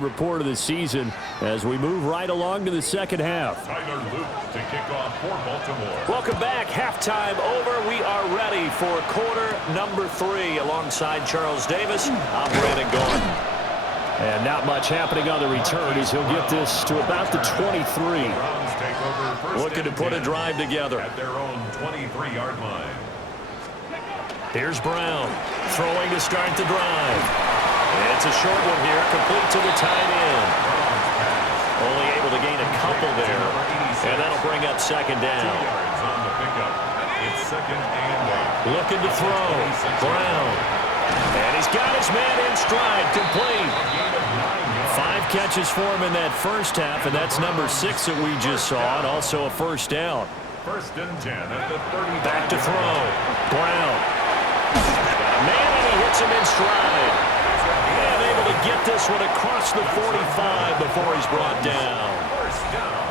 Report of the season as we move right along to the second half. Tyler Luke to kick off for Baltimore. Welcome back. Halftime over. We are ready for quarter number 3. Alongside Charles Davis, I'm Brandon Gordon. And not much happening on the return as he'll get this to about the 23. Looking to put a drive together. At their own 23-yard line. Here's Brown throwing to start the drive. It's a short one here, complete to the tight end. Only able to gain a couple there, and that'll bring up second down. 2 yards on the pickup. It's second and 8. Looking to throw. Brown. And he's got his man in stride, complete. 5 catches for him in that first half, and that's number 6 that we just saw, and also a first down. First and 10 at the 30. Back to throw. Brown. Man, and he hits him in stride. And able to get this one across the 45 before he's brought down. First down.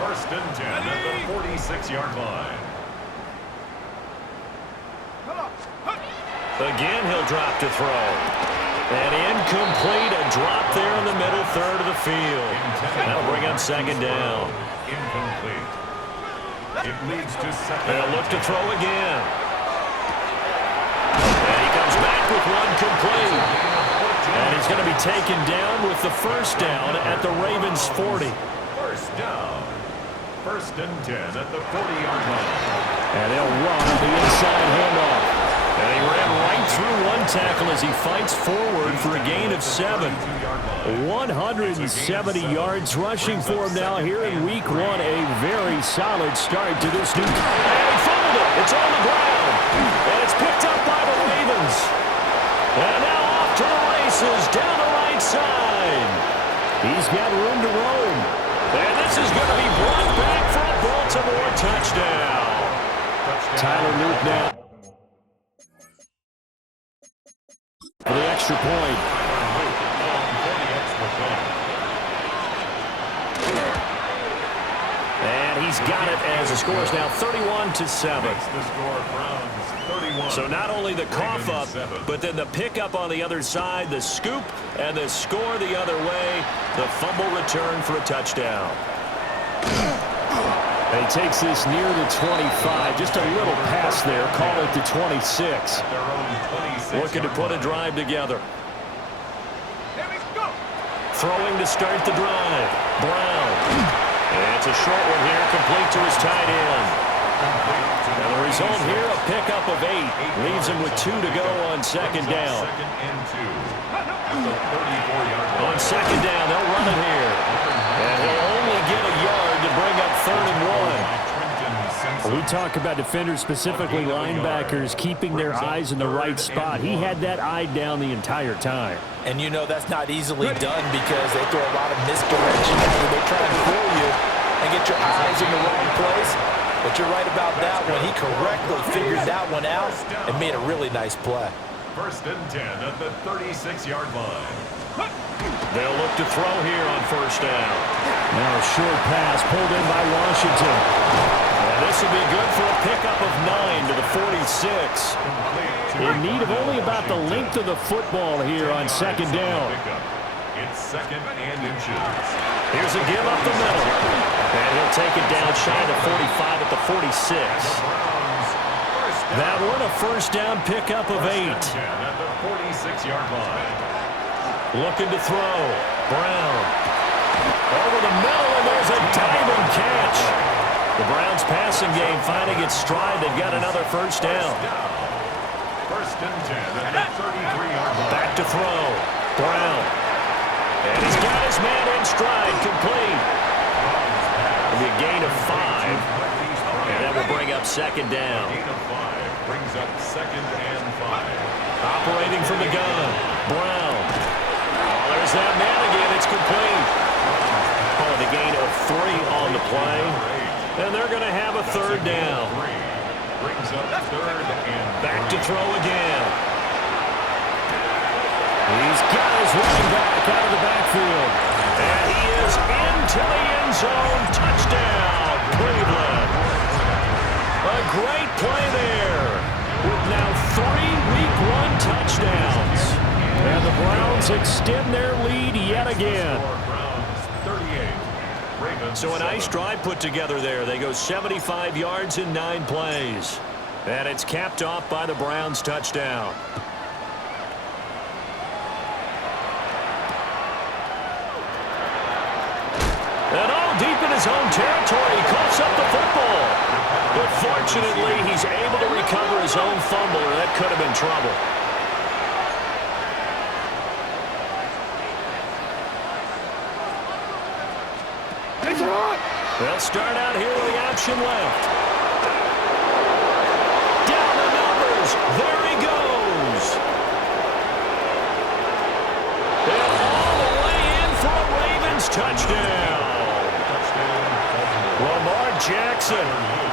First and 10 at the 46-yard line. Again, he'll drop to throw. And incomplete, a drop there in the middle third of the field. That'll bring up second down. Incomplete. It leads to second. They'll look to throw again. And he comes back with one complete. And he's going to be taken down with the first down at the Ravens' 40. First down. First and 10 at the 40-yard line. And they'll run the inside handoff. And he ran right through one tackle as he fights forward for a gain of 7. 170 yards rushing for him now here in week 1. A very solid start to this new. And he fumbled it. It's on the ground. And it's picked up by the Ravens. And now off to the races down the right side. He's got room to roam. And this is going to be brought back for a Baltimore touchdown. Tyler Luke now for the extra point. And he's got it as the score is now 31-7. So not only the cough up, but then the pickup on the other side, the scoop, and the score the other way. The fumble return for a touchdown. And he takes this near the 25. Just a little pass there. Call it the 26. Looking to put a drive together. Throwing to start the drive. Brown. And it's a short one here, complete to his tight end. And the result here, a pickup of 8. Leaves him with 2 to go on second down. On second down, they'll run it here. And he'll only get a yard to bring up 3rd and 1. We talk about defenders, specifically linebackers, keeping their eyes in the right spot. He had that eye down the entire time. And you know that's not easily done because they throw a lot of misdirection after they try to fool you and get your eyes in the wrong place. But you're right about that one. He correctly figured that one out and made a really nice play. First and 10 at the 36-yard line. They'll look to throw here on first down. Now a short pass pulled in by Washington. And this will be good for a pickup of 9 to the 46. In need of only about the length of the football here on second down. It's second and inches. Here's a give up the middle. And he'll take it down shy to 45 at the 46. That one a first down pickup of 8. At the 46-yard line. Looking to throw. Brown. Over the middle, and there's a diving catch. The Browns passing game finding its stride. They've got another first down. First and 10 at the 33-yard line. Back to throw. Brown. And he's got his man in stride, complete. It'll be a gain of 5. And that will bring up second down. Gain of 5 brings up second and 5. Operating from the gun. Brown. Oh, there's that man again. It's complete. Oh, the gain of 3 on the play. And they're going to have a third down. Brings up third and back to throw again. He's got his running back out of the backfield. And he is into the end zone. Touchdown, Cleveland. A great play there with now 3 Week 1 touchdowns. And the Browns Browns extend their lead yet again. Browns 38. Ravens So a nice 7. drive put together there. They go 75 yards in 9 plays. And it's capped off by the Browns touchdown. And all deep in his own territory, he coughs up the football. But fortunately, he's able to recover his own fumble, or that could have been trouble. They'll start out here with the option left. Down the numbers. There he goes. And all the way in for a Ravens touchdown. Lamar Jackson,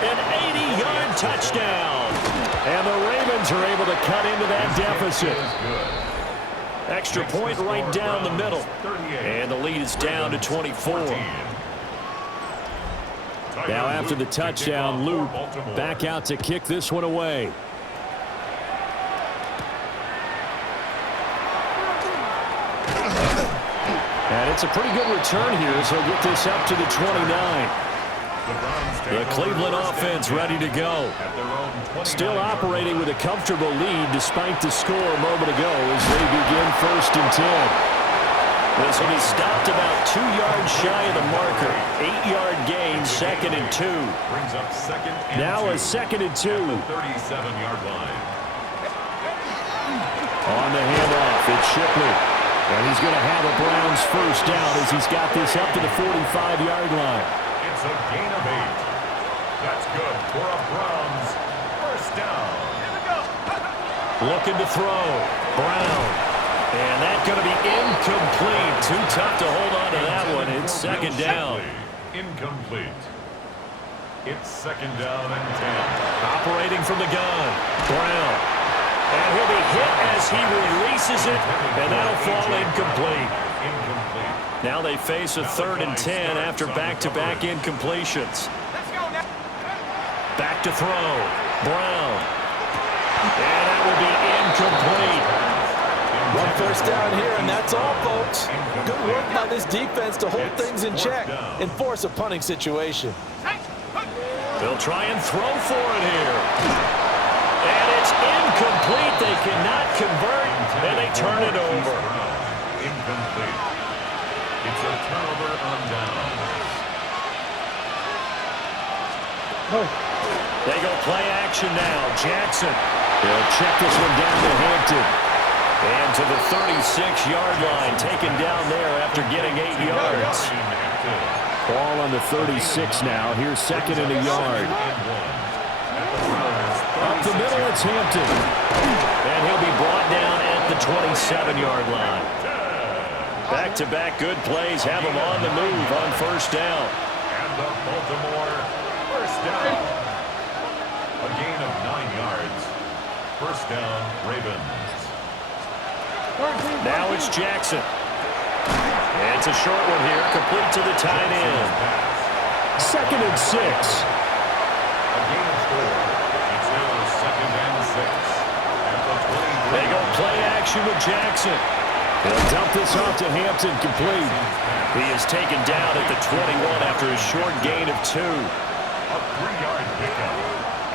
an 80-yard touchdown. And the Ravens are able to cut into that deficit. Extra point right down the middle. And the lead is down to 24. Now after the touchdown, Luke back out to kick this one away. And it's a pretty good return here, so he'll get this up to the 29. The Cleveland offense ready to go. Still operating with a comfortable lead despite the score a moment ago as they begin 1st and 10. This will be stopped about 2 yards shy of the marker. 8-yard gain, 2nd and 2. Brings up 2nd and 2. Now a 2nd and 2. 37-yard line. On the handoff, it's Shipley. And he's going to have a Browns first down as he's got this up to the 45-yard line. It's a gain of 8. That's good for a Browns first down. Looking to throw. Brown. And that's going to be incomplete. Too tough to hold on to that one. It's 2nd down. Incomplete. It's 2nd down and 10. Operating from the gun. Brown. And he'll be hit as he releases it. And that'll fall incomplete. Now they face a 3rd and 10 after back-to-back incompletions. Back to throw. Brown. And that will be incomplete. One first down here, and that's all, folks. Good work by this defense to hold things in check and force a punting situation. They'll try and throw for it here. And it's incomplete. They cannot convert, and they turn it over. Incomplete. It's a turnover on downs. They go play action now. Jackson. They'll check this one down to Hampton. And to the 36-yard line, taken down there after getting 8 yards. Ball on the 36 now. Here's 2nd and a yard. Up the middle, it's Hampton. And he'll be brought down at the 27-yard line. Back-to-back good plays have him on the move on 1st down. And the Baltimore first down. A gain of 9 yards. First down, Ravens. Now it's Jackson. It's a short one here, complete to the tight end. 2nd and 6. A gain of 4. It's now 2nd and 6. At the 23. They go play action with Jackson. They'll dump this off to Hampton, complete. He is taken down at the 21 after a short gain of 2. A 3-yard pickup.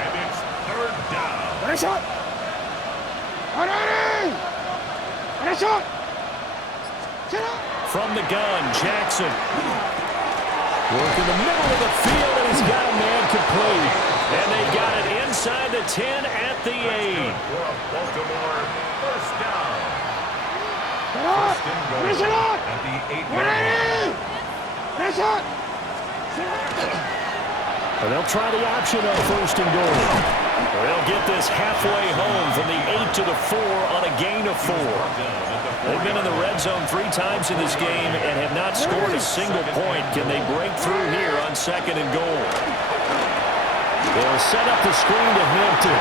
And it's 3rd down. Nice shot. Nice shot. From the gun, Jackson. Work in the middle of the field, and he's got a man complete. And they got it inside the 10 at the 8. For a Baltimore first down. First and goal Finish it up. at the 8-yard line. Nice shot. And they'll try the option on 1st and goal. They'll get this halfway home from the 8 to the 4 on a gain of 4. They've been in the red zone 3 times in this game and have not scored a single point. Can they break through here on 2nd and goal? They'll set up the screen to Hampton.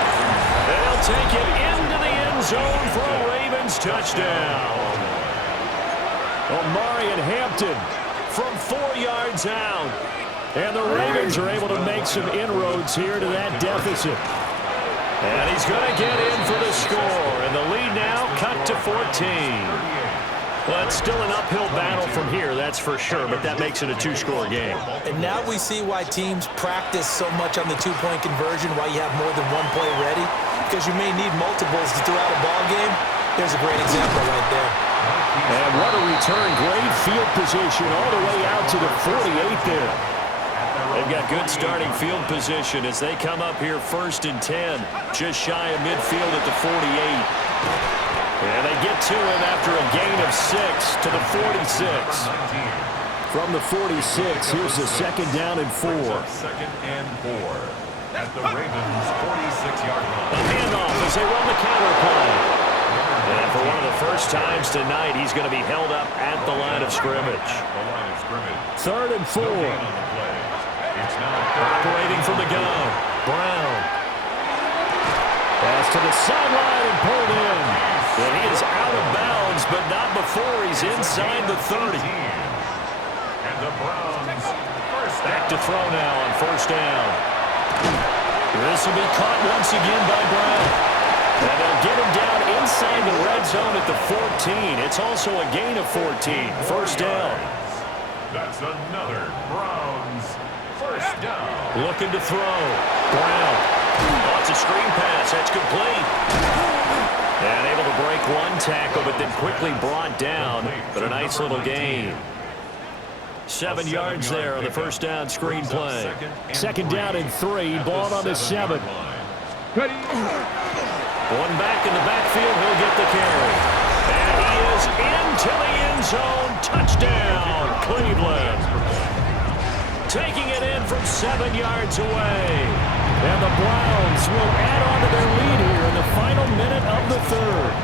They'll take it into the end zone for a Ravens touchdown. Omari and Hampton From 4 yards out. And the Ravens are able to make some inroads here to that deficit. And he's going to get in for the score. And the lead now cut to 14. Well, it's still an uphill battle from here, that's for sure, but that makes it a two-score game. And now we see why teams practice so much on the two-point conversion, why you have more than one play ready, because you may need multiples throughout a ball game. There's a great example right there. And what a return. Great field position all the way out to the 48 there. They've got good starting field position as they come up here 1st and 10, just shy of midfield at the 48. And they get to him after a gain of 6 to the 46. From the 46, here's the 2nd down and 4. 2nd and 4 at the Ravens' 46-yard line. A handoff as they run the counter play. And for one of the first times tonight, he's going to be held up at the line of scrimmage. The line of scrimmage. 3rd and 4. No gain on the play. It's now Operating from the gun, Brown. Pass to the sideline and pulled in. And he is out of bounds, but not before he's inside the 30. And the Browns Back to throw now on 1st down. This will be caught once again by Brown. And they'll get him down inside the red zone at the 14. It's also a gain of 14. 1st down. That's another Browns 1st down. Looking to throw. Brown. Lots of screen pass. That's complete. And able to break one tackle, but then quickly brought down. But a nice little gain. 7 yards there on the 1st down screen play. 2nd down and 3. Ball on the 7. Ready. One back in the backfield. He'll get the carry. And he is into the end zone. Touchdown, Cleveland. Taking it in from 7 yards away. And the Browns will add on to their lead here in the final minute of the 3rd.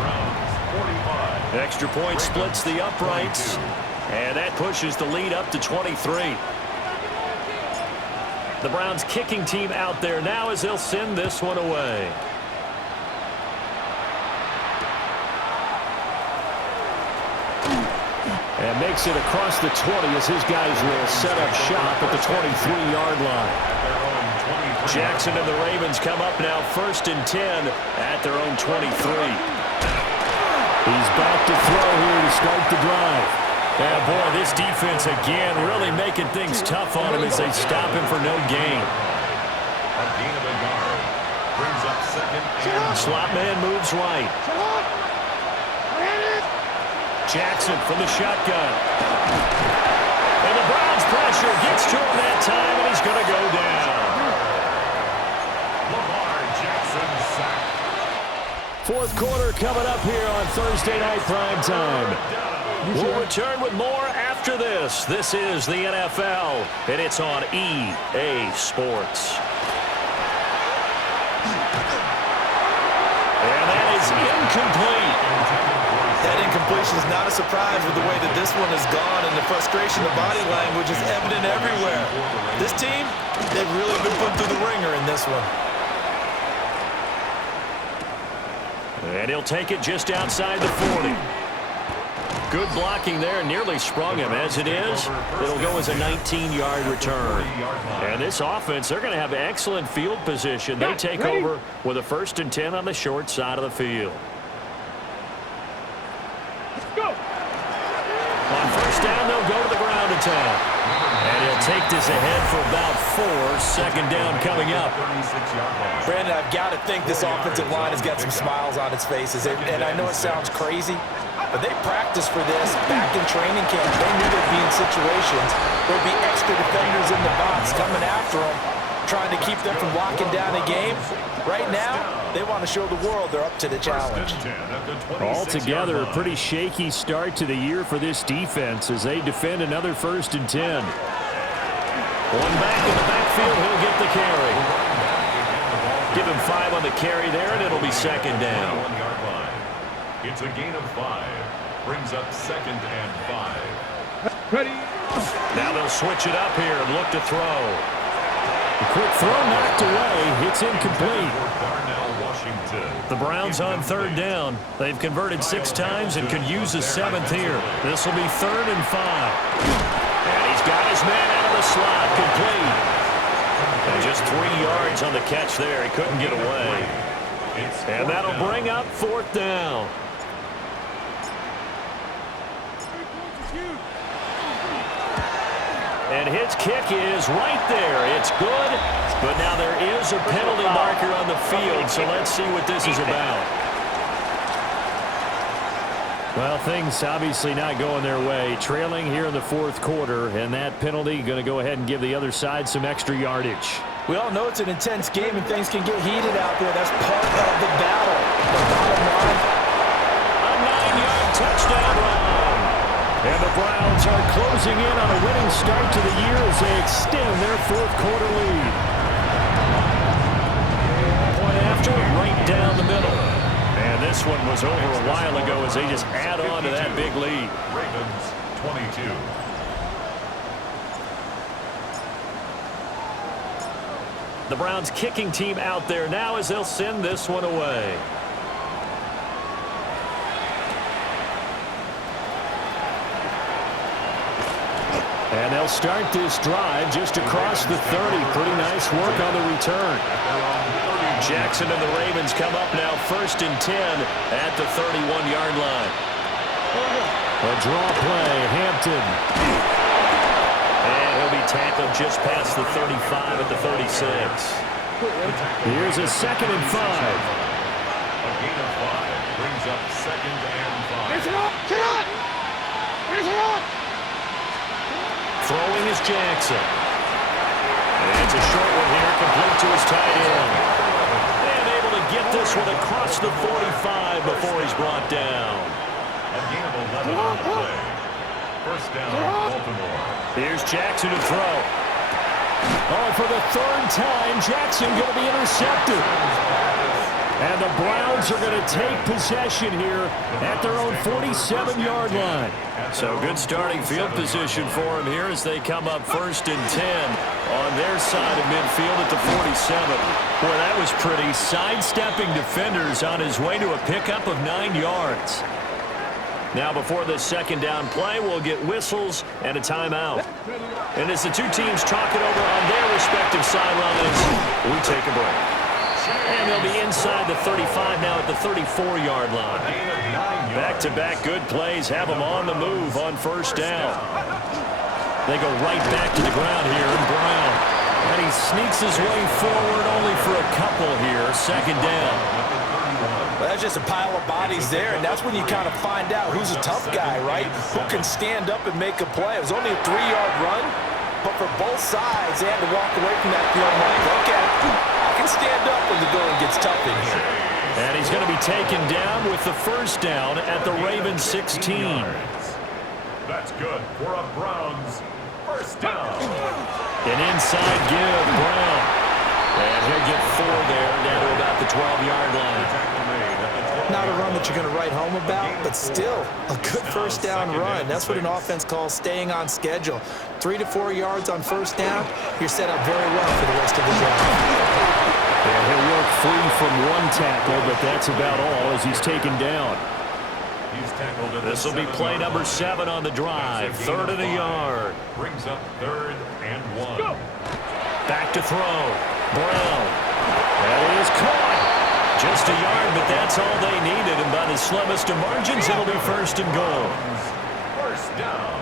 Extra point splits the uprights, and that pushes the lead up to 23. The Browns kicking team out there now as they'll send this one away. And makes it across the 20 as his guys will set up shop at the 23-yard line. Jackson and the Ravens come up now 1st and 10 at their own 23. He's back to throw here to start the drive. Yeah, boy, this defense again really making things tough on him as they stop him for no gain. A gain of a yard brings up 2nd and Slot man moves right. Jackson from the shotgun. And the Browns pressure gets to him that time, and he's going to go down. Jackson sacked. 4th quarter coming up here on Thursday Night Primetime. We'll return with more after this. This is the NFL, and it's on EA Sports. And that is incomplete. That incompletion is not a surprise with the way that this one has gone, and the frustration, the body language is evident everywhere. This team, they've really been put through the ringer in this one. And he'll take it just outside the 40. Good blocking there, nearly sprung him. As it is, it'll go as a 19-yard return. And this offense, they're going to have excellent field position. They take over with a 1st and 10 on the short side of the field. On 1st down, they'll go to the ground attack. And he'll take this ahead for about 4. 2nd down coming up. Brandon, I've got to think this offensive line has got some smiles on its faces. And I know it sounds crazy, but they practiced for this back in training camp. They knew they'd be in situations where there'd be extra defenders in the box coming after them, trying to keep them from locking down a game. Right now, they want to show the world they're up to the challenge. Altogether, a pretty shaky start to the year for this defense as they defend another 1st and 10. One back in the backfield, he'll get the carry. Give him 5 on the carry there, and it'll be 2nd down. It's a gain of 5. Brings up 2nd and 5. Ready. Now they'll switch it up here and look to throw. A quick throw knocked away. It's incomplete. The Browns on 3rd down. They've converted 6 times and could use a 7th here. This will be 3rd and 5. And he's got his man out of the slot, complete. And just 3 yards on the catch there. He couldn't get away. And that'll bring up 4th down. And his kick is right there. It's good, but now there is a penalty marker on the field, so let's see what this is about. Well, things obviously not going their way. Trailing here in the fourth quarter, and that penalty going to go ahead and give the other side some extra yardage. We all know it's an intense game and things can get heated out there. That's part of the battle. The bottom line, a 9-yard touchdown run. And the Browns are closing in on a winning start to the year as they extend their fourth quarter lead. Point after, right down the middle. And this one was over a while ago as they just add on to that big lead. Ravens 22. The Browns kicking team out there now as they'll send this one away. And they'll start this drive just across the 30. Pretty nice work on the return. Jackson and the Ravens come up now 1st and 10 at the 31-yard line. A draw play, Hampton. And he'll be tackled just past the 35 at the 36. Here's a 2nd and 5. A gain of 5 brings up 2nd and 5. Throwing is Jackson. And it's a short one here, complete to his tight end. And able to get this one across the 45 before he's brought down. A gain of 11 on the play. 1st down, Baltimore. Here's Jackson to throw. Oh, for the 3rd time, Jackson going to be intercepted. And the Browns are going to take possession here at their own 47-yard line. So good starting field position for him here as they come up 1st and 10 on their side of midfield at the 47. Boy, that was pretty. Sidestepping defenders on his way to a pickup of 9 yards. Now before this 2nd down play, we'll get whistles and a timeout. And as the two teams talk it over on their respective sidelines, we take a break. And they'll be inside the 35 now at the 34-yard line. Back-to-back good plays have them on the move on 1st down. They go right back to the ground here, and Brown. And he sneaks his way forward only for a couple here, 2nd down. well, that's just a pile of bodies there, and that's when you kind of find out who's a tough guy, right? Who can stand up and make a play. It was only a 3-yard run, but for both sides, they had to walk away from that field like, okay, I can stand up when the going gets tough in here. And he's going to be taken down with the 1st down at the Ravens 16. That's good for a Browns 1st down. An inside give, Brown. And he'll get 4 there down to about the 12-yard line. Not a run that you're going to write home about, but still a good 1st down run. That's what an offense calls staying on schedule. 3 to 4 yards on 1st down, you're set up very well for the rest of the drive. And he'll work free from one tackle, but that's about all as he's taken down. This will be play number 7 on the drive. 3rd and a yard. Brings up 3rd and 1. Back to throw. Brown. That is caught. Just a yard, but that's all they needed. And by the slimmest of margins, it'll be 1st and goal. 1st down.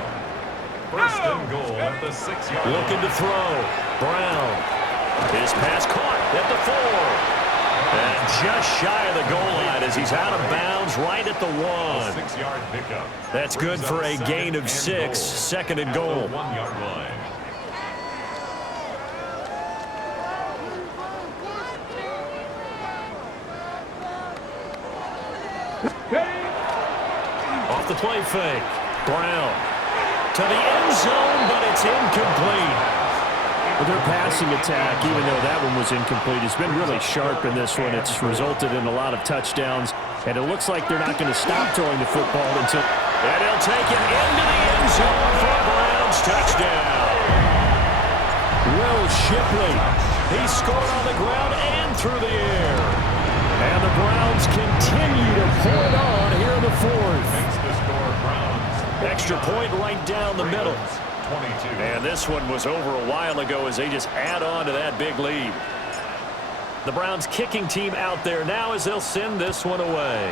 1st and goal at the 6-yard line. Looking to throw. Brown. His pass caught at the 4. And just shy of the goal line as he's out of bounds right at the 1. 6-yard pickup. That's good for a gain of 6. 2nd and goal. 1-yard line. Off the play fake. Brown to the end zone, but it's incomplete. But their passing attack, even though that one was incomplete, has been really sharp in this one. It's resulted in a lot of touchdowns, and it looks like they're not going to stop throwing the football until... And he'll take it into the end zone for a Browns touchdown. Will Shipley. He scored on the ground and through the air. And the Browns continue to pull it on here in the 4th. Makes the score Browns. Extra point right down the middle. 22. And this one was over a while ago as they just add on to that big lead. The Browns kicking team out there now as they'll send this one away.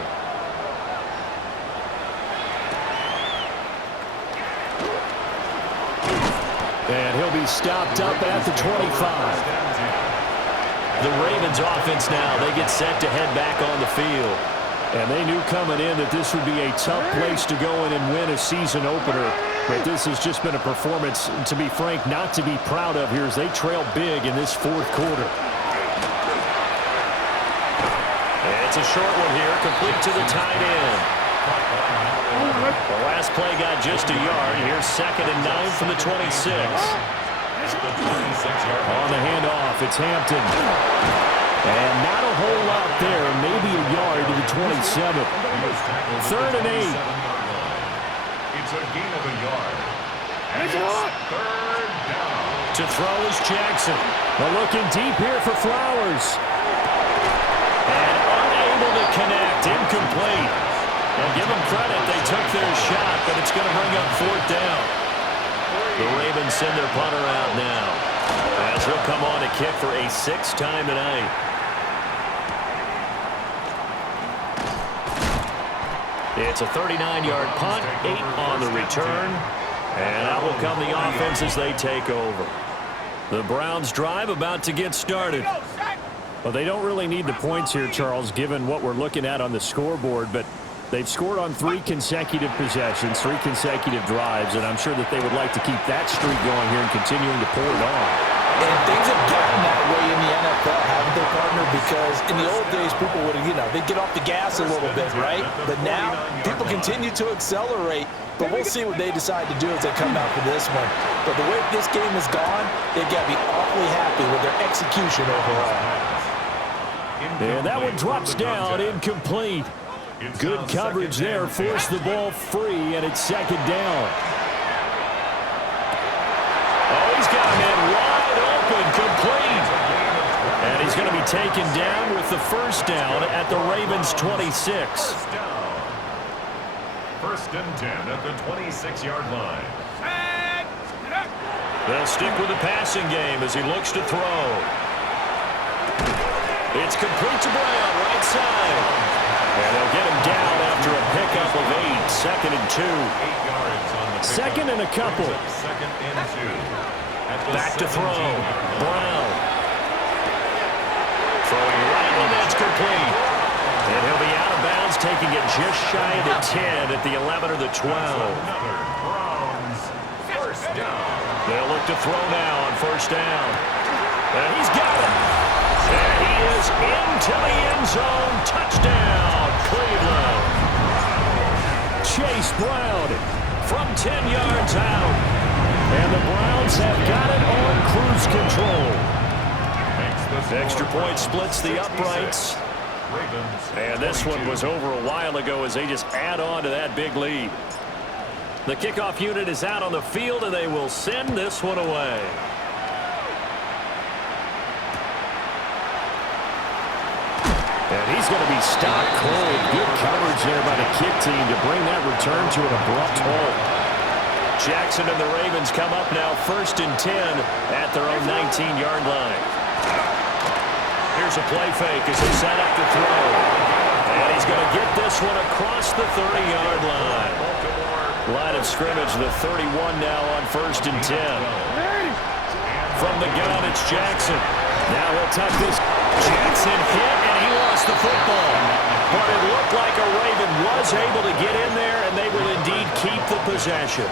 And he'll be stopped up at the 25. The Ravens offense now, they get set to head back on the field. And they knew coming in that this would be a tough place to go in and win a season opener. But this has just been a performance, to be frank, not to be proud of here as they trail big in this fourth quarter. It's a short one here, complete to the tight end. The last play got just a yard. Here's 2nd and 9 from the 26. On the handoff, it's Hampton. And not a whole lot there, maybe a yard to the 27. 3rd and 8. It's a gain of a yard. And it's 3rd down. To throw is Jackson. They're looking deep here for Flowers. And unable to connect, incomplete. Well, give them credit, they took their shot, but it's going to bring up 4th down. The Ravens send their punter out now, as he'll come on to kick for a 6th time tonight. It's a 39-yard punt, 8 on the return, and out will come the offense as they take over. The Browns drive about to get started. Well, they don't really need the points here, Charles, given what we're looking at on the scoreboard, but they've scored on 3 consecutive possessions, 3 consecutive drives, and I'm sure that they would like to keep that streak going here and continuing to pull it on. And things have gotten that way in the NFL, haven't they, partner? Because in the old days, people would, they'd get off the gas a little bit, right? But now, people continue to accelerate. But we'll see what they decide to do as they come out for this one. But the way this game has gone, they've got to be awfully happy with their execution overall. And that one drops down, incomplete. Good coverage there, forced the ball free, and it's 2nd down. Oh, he's got him in wide open, complete. And he's going to be taken down with the 1st down at the Ravens' 26. 1st and 10 at the 26-yard line. They'll stick with the passing game as he looks to throw. It's complete to Brown, right side. And they'll get him down after a pickup of 8. 2nd and 2. 8 yards on the pickup. 2nd and a couple. 2nd and 2. Back to throw. Brown. Throwing right, and that's complete. And he'll be out of bounds, taking it just shy of the 10 at the 11 or the 12. Another Browns 1st down. They'll look to throw now on 1st down. And he's got it. And he is into the end zone. Touchdown, Cleveland. Chase Brown From 10 yards out. And the Browns have got it on cruise control. Extra point splits the uprights. And this one was over a while ago as they just add on to that big lead. The kickoff unit is out on the field, and they will send this one away. And he's going to be stopped cold. Good coverage there by the kick team to bring that return to an abrupt halt. Jackson and the Ravens come up now 1st and 10 at their own 19-yard line. Here's a play fake as they set up to throw. And he's going to get this one across the 30-yard line. Line of scrimmage, the 31 now on 1st and 10. From the gun, it's Jackson. Now he'll tuck this. Jackson hit, and he lost the football. But it looked like a Raven was able to get in there, and they will indeed keep the possession.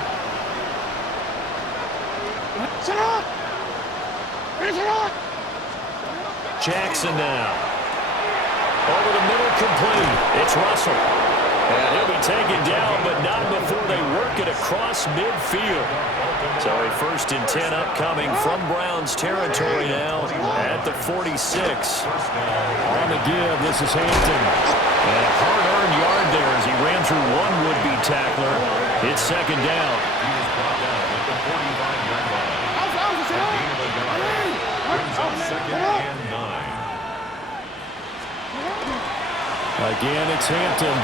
Jackson now. Over the middle, complete. It's Russell. And he'll be taken down, but not before they work it across midfield. So a 1st and 10 upcoming from Browns territory now at the 46. On the give, this is Hampton. And a hard-earned yard there as he ran through one would-be tackler. It's 2nd down. He was brought down at the 45-yard line. Gain of a yard. Brings up 2nd and 9. Again, it's Hampton.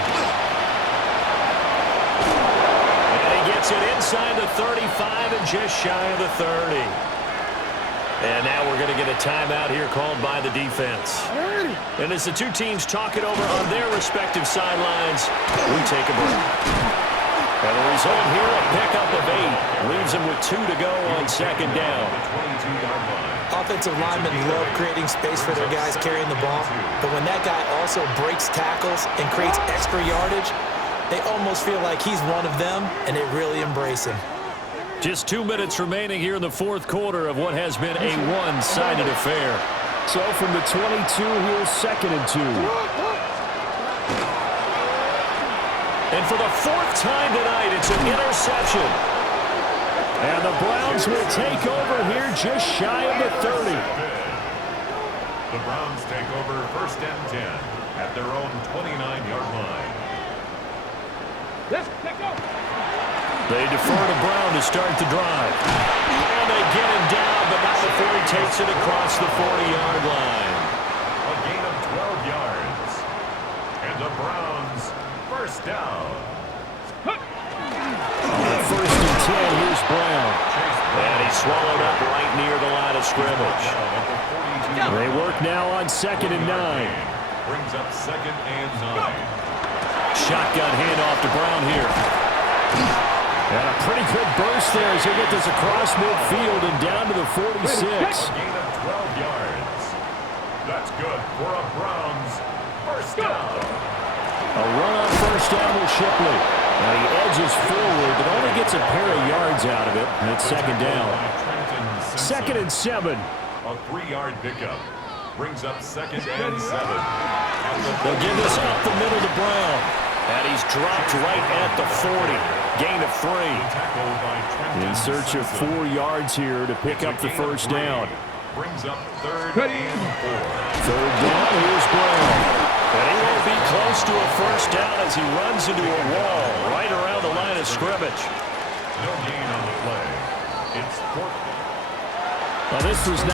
Gets it inside the 35 and just shy of the 30. And now we're going to get a timeout here called by the defense. And as the two teams talk it over on their respective sidelines, we take a break. And the result here, a pickup of 8. Leaves him with 2 to go on second down. Offensive linemen love creating space for their guys carrying the ball, but when that guy also breaks tackles and creates extra yardage, they almost feel like he's one of them, and they really embrace him. Just 2 minutes remaining here in the fourth quarter of what has been a one-sided affair. So from the 22, here's 2nd and 2. And for the 4th time tonight, it's an interception. And the Browns will take over here just shy of the 30. The Browns take over 1st and 10 at their own 29-yard line. They defer to Brown to start the drive. And they get him down, but not before he takes it across the 40-yard line. A gain of 12 yards. And the Browns, 1st down. On 1st and 10, here's Brown. And he's swallowed up right near the line of scrimmage. They work now on 2nd and 9. Brings up 2nd and 9. Shotgun handoff to Brown here. And a pretty good burst there as he gets this across midfield and down to the 46. Gain of 12 yards. That's good for a Browns 1st down. A run on 1st down with Shipley. Now he edges forward, but only gets a pair of yards out of it, and it's 2nd down. 2nd and 7. A 3-yard pickup. Brings up 2nd and 7. They'll give this up the middle to Brown. And he's dropped right at the 40. Gain of 3. In search of 4 yards here to pick up the 1st down. Brings up 3rd and 4. 3rd down, here's Brown. But he won't be close to a 1st down as he runs into a wall right around the line of scrimmage. No gain on the play. It's 4th. Well, this was